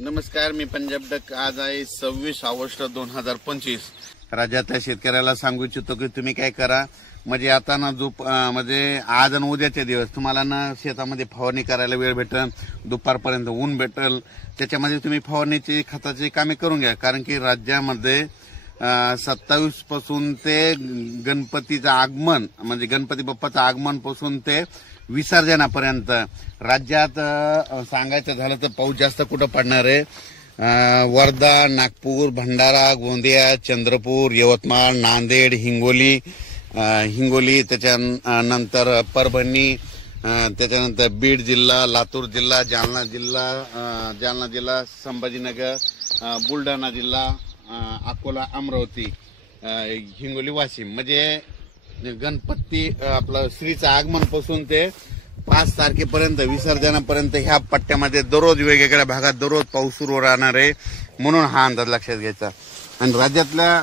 नमस्कार, मी पंजाब डक। आज आहे 26 ऑगस्ट 2025। राज्यातल्या शेतकऱ्याला सांगू इच्छितो की तुम्ही काय करा, म्हणजे आता ना म्हणजे आज आणि उद्याचे दिवस तुम्हाला ना शेतामध्ये फवारणी करायला वेळ भेटेल, दुपारपर्यंत ऊन भेटेल, त्याच्यामध्ये तुम्ही फवारणीची खताची कामे करून घ्या। कारण की राज्यामध्ये 27 पासून ते गणपतीचं आगमन म्हणजे गणपती बाप्पाचं आगमन पासून ते विसर्जनापर्यंत राज्यात सांगायचं झालं तर पाऊस जास्त कुठं पडणार आहे। वर्धा, नागपूर, भंडारा, गोंदिया, चंद्रपूर, यवतमाळ, नांदेड, हिंगोली, त्याच्यानंतर परभणी, त्याच्यानंतर बीड जिल्हा, लातूर जिल्हा, जालना जिल्हा, संभाजीनगर, बुलढाणा जिल्हा, अकोला, अमरावती, हिंगोली, वाशिम, म्हणजे गणपती आपलं श्रीचं आगमन पासून ते 5 तारखेपर्यंत विसर्जनापर्यंत ह्या पट्ट्यामध्ये दररोज वेगवेगळ्या भागात दररोज पाऊस सुरू राहणार आहे। म्हणून हा अंदाज लक्षात घ्यायचा। आणि राज्यातल्या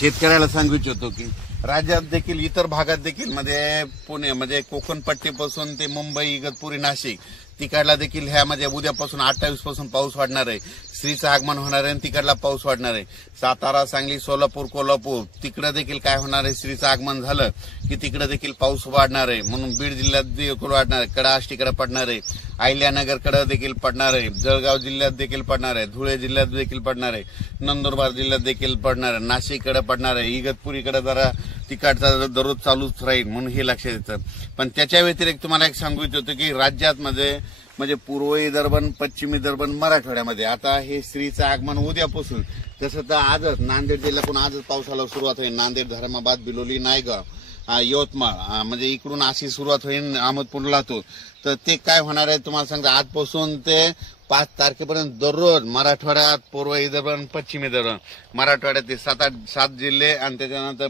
शेतकऱ्याला सांगू इच्छितो की राज्यात देखील इतर भागात देखील म्हणजे पुणे म्हणजे कोकण पट्टीपासून ते मुंबई, इगतपुरी, नाशिक तिकडला देखील ह्यामध्ये उद्यापासून 28 पासून पाऊस वाढणार आहे। श्रीचं आगमन होणार आहे आणि तिकडला पाऊस वाढणार आहे। सातारा, सांगली, सोलापूर, कोल्हापूर तिकडे देखील काय होणार आहे, श्रीचं आगमन झालं की तिकडे देखील पाऊस वाढणार आहे। म्हणून बीड जिल्ह्यात देखील वाढणार आहे, कडा आष्टीकडे पडणार आहे, अहिल्यानगरकडे देखील पडणार आहे, जळगाव जिल्ह्यात देखील पडणार आहे, धुळे जिल्ह्यात देखील पडणार आहे, नंदुरबार जिल्ह्यात देखील पडणार आहे, नाशिककडे पडणार आहे, इगतपुरीकडे जरा तिकडचा दररोज चालूच राहील। म्हणून हे लक्षात येतं। पण त्याच्या व्यतिरिक्त तुम्हाला एक सांगू इच्छितो की राज्यात म्हणजे पूर्व विदर्भ, पश्चिम विदर्भ, मराठवाड्यामध्ये आता हे श्रीचं आगमन उद्यापासून तसं तर आजच नांदेड जिल्ह्यातून आजच पावसाला सुरुवात होईल। नांदेड, धर्माबाद, बिलोली, नायगाव, यवतमाळ म्हणजे इकडून अशी सुरुवात होईल अहमदपूर, लातूर। तर ते काय होणार आहे तुम्हाला सांगतो, आजपासून ते 5 तारखेपर्यंत दररोज मराठवाड्यात, पूर्व विदर्भ, पश्चिम विदर्भ, मराठवाड्यात 7 जिल्हे आणि त्याच्यानंतर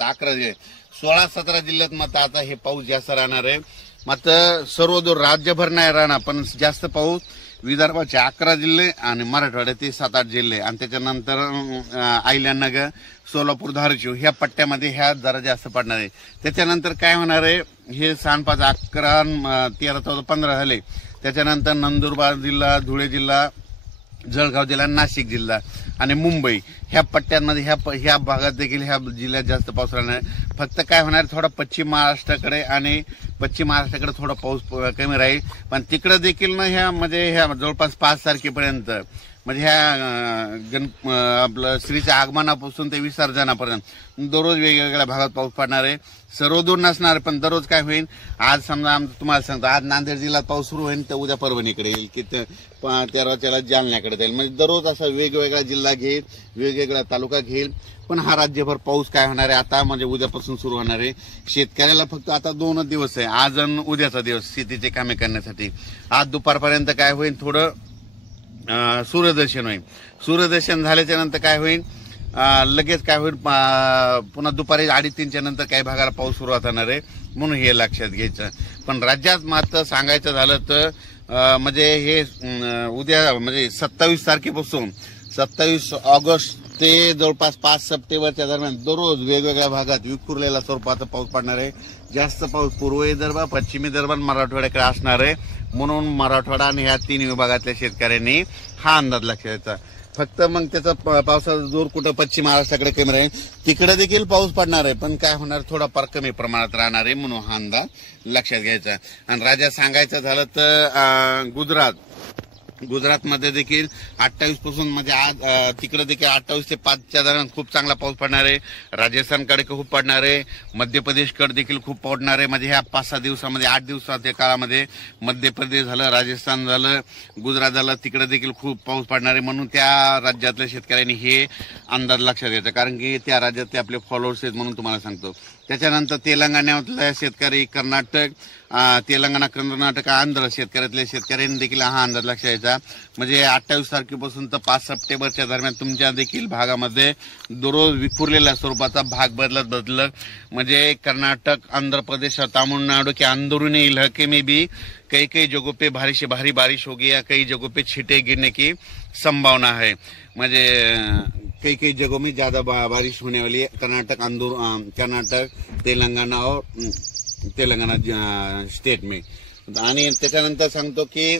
11 जिल्हे, 16-17 जिल्ह्यात मात्र आता हे पाऊस जास्त राहणार आहे। मात्र सर्व दूर राज्यभर नाही राहणार, पण जास्त पाऊस विदर्भाचे 11 जिल्हे आणि मराठवाड्याचे 7-8 जिल्हे आणि त्याच्यानंतर अहिल्यानगर, सोलापूर, धाराशिव ह्या पट्ट्यामध्ये ह्या जरा जास्त पडणार आहे। त्याच्यानंतर काय होणार आहे, हे 5, 11, 13, 14, 15 झाले। त्याच्यानंतर नंदुरबार जिल्हा, धुळे जिल्हा, जळगाव जिल्हा, नाशिक जिल्हा आणि मुंबई ह्या पट्ट्यांमध्ये ह्या भागात देखील ह्या जिल्ह्यात जास्त पाऊस राहणार आहे। फक्त काय होणार, थोडा पश्चिम महाराष्ट्राकडे थोडा पाऊस कमी राहील, पण तिकडे देखील ना ह्या जवळपास 5 तारखेपर्यंत म्हणजे आपलं श्रीच्या आगमनापासून ते विसर्जनापर्यंत दररोज वेगवेगळ्या भागात पाऊस पडणार आहे। सर्वदूर नसणार, पण दररोज काय होईल, आज समजा तुम्हाला सांगतो आज नांदेड जिल्ह्यात पाऊस सुरू होईल तर उद्या परभणीकडे येईल की 13 जालन्याकडे जाईल। म्हणजे दररोज असा वेगवेगळा जिल्हा घेईल, वेगवेगळा तालुका घेईल, पण हा राज्यभर पाऊस काय होणार आहे आता म्हणजे उद्यापासून सुरू होणार आहे। शेतकऱ्याला फक्त आता 2 दिवस आहे, आज आणि उद्याचा दिवस शेतीचे कामे करण्यासाठी। आज दुपारपर्यंत काय होईल, थोडं सूर्यदर्शन होईल। सूर्यदर्शन झाल्याच्या नंतर काय होईल, लगेच काय होईल, पुन्हा दुपारी 2:30च्या नंतर काही भागाला पाऊस सुरुवात होणार आहे। म्हणून हे लक्षात घ्यायचं। पण राज्यात मात्र सांगायचं झालं तर म्हणजे हे उद्या म्हणजे 27 तारखेपासून 27 ऑगस्ट ते जवळपास 5 सप्टेंबरच्या दरम्यान दररोज वेगवेगळ्या भागात विखुरलेला स्वरूपाचा पाऊस पडणार आहे। जास्त पाऊस पूर्व विदर्भ, पश्चिम विदर्भ, मराठवाड्याकडे असणार आहे। म्हणून मराठवाडा आणि ह्या 3 विभागातल्या शेतकऱ्यांनी हा अंदाज लक्षात घ्यायचा। फक्त मग त्याचा पावसाचा जोर कुठं पश्चिम महाराष्ट्राकडे कमी राहील, तिकडे देखील पाऊस पडणार आहे, पण काय होणार, थोडाफार कमी प्रमाणात राहणार आहे। म्हणून हा अंदाज लक्षात घ्यायचा। आणि राज्यात सांगायचं झालं तर गुजरातमध्ये देखील 28 पासून म्हणजे आज तिकडे देखील 28 ते 5च्या दरम्यान खूप चांगला पाऊस पडणार आहे। राजस्थानकडे खूप पडणार आहे, मध्य प्रदेशकडे देखील खूप पडणार आहे। म्हणजे ह्या 5-6 दिवसामध्ये 8 दिवसाच्या काळामध्ये मध्य प्रदेश झालं, राजस्थान झालं, गुजरात झालं, तिकडे देखील खूप पाऊस पडणार आहे। म्हणून त्या राज्यातल्या शेतकऱ्यांनी हे अंदाज लक्षात घ्यायचा, कारण की त्या राज्यातले आपले फॉलोअर्स आहेत म्हणून तुम्हाला सांगतो। त्याच्यानंतर तेलंगणातल्या शेतकरी, कर्नाटक, आंध्र शेतकऱ्यांनी देखील हा अंदाज लक्षात घ्यायचा। म्हणजे 28 तारखेपासून तर 5 सप्टेंबरच्या दरम्यान तुमच्या देखील भागामध्ये दररोज विखुरलेल्या स्वरूपाचा भाग बदलत म्हणजे कर्नाटक, आंध्र प्रदेश, तमिलनाडु के अंदरूनी इलाके में भी कई जगहों पे भारी से भारी बारिश होगी या कई जगहों पे छींटे गिरने की संभावना है। म्हणजे कई जगहों में ज्यादा बारिश होने वाली है। कर्नाटक, तेलंगाना स्टेट में। आणि त्याच्यानंतर सांगतो की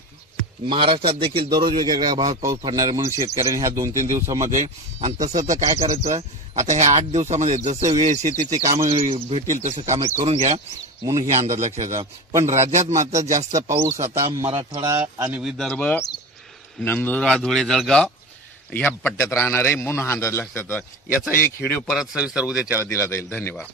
महाराष्ट्रात देखील दररोज वेगवेगळ्या भागात पाऊस पडणार आहे म्हणून शेतकऱ्यांनी ह्या 2-3 दिवसामध्ये, आणि तसं तर काय करायचं आता ह्या 8 दिवसामध्ये जसं वेळ शेतीचे कामं भेटतील तसं कामं करून घ्या म्हणून ही अंदाज लक्षात घ्या. पण राज्यात मात्र जास्त पाऊस आता मराठवाडा आणि विदर्भ, नंदुरबार, धुळे, जळगाव ह्या पट्ट्यात राहणार आहे म्हणून हा अंदाज लक्षात घ्या. याचा एक व्हिडिओ परत सविस्तर उद्याच्याला दिला जाईल. धन्यवाद.